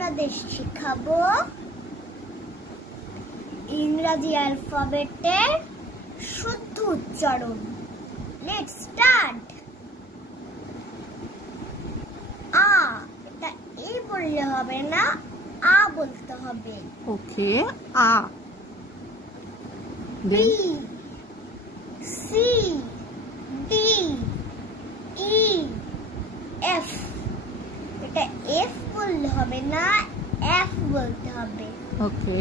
আপনাদের শেখাবো ইংরেজি অ্যালফাবেটের শুদ্ধ উচ্চারণ। Let's start. আ, এটা এ বললে হবে না, আ বলতে হবে। ওকে, আ। বি, সি, ডি, ই, এফ। এটা এফ বললে হবে না, এফ বলতে হবে। ওকে,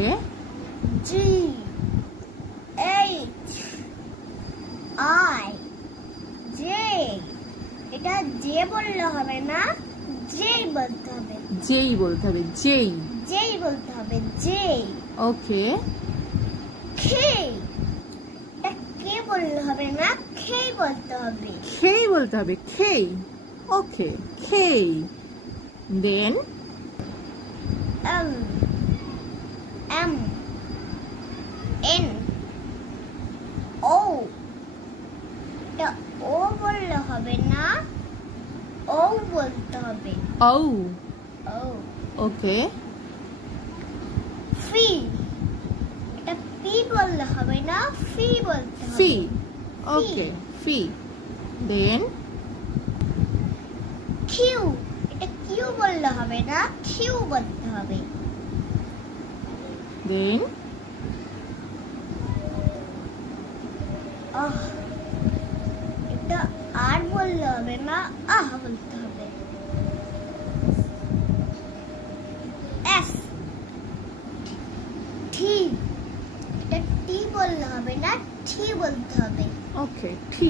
জি, এইচ, আই, জে। এটা জে বললে হবে না, জে বলতে হবে। জেই বলতে হবে, জেই। জেই বলতে হবে, জে। ওকে, খে। এটা কে বললে হবে না, খে বলতে হবে। খেই বলতে হবে, খেই। ওকে, খেই। দেন এম, এম, এন, ও। এটা ও বললে হবে না, ও বলতে হবে। ও। ও। ওকে, ফি। এটা পি বললে হবে না, ফি বলতে হবে। ফি। ওকে, ফি। দেন কিউ। এটা কিউ বললে হবে না, কিউ বলতে হবে। দেন আহ। এটা আর বললে হবে না, আহ বলতে হবে। S, T. এটা টি বললে হবে না, টি বলতে হবে। Okay, T.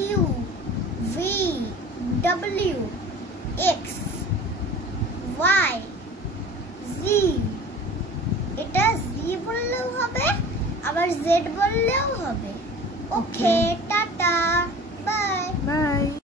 U, V, W, X, Y, Z. এটা জি বললেও হবে, আবার জেড বললেও হবে। ওকে।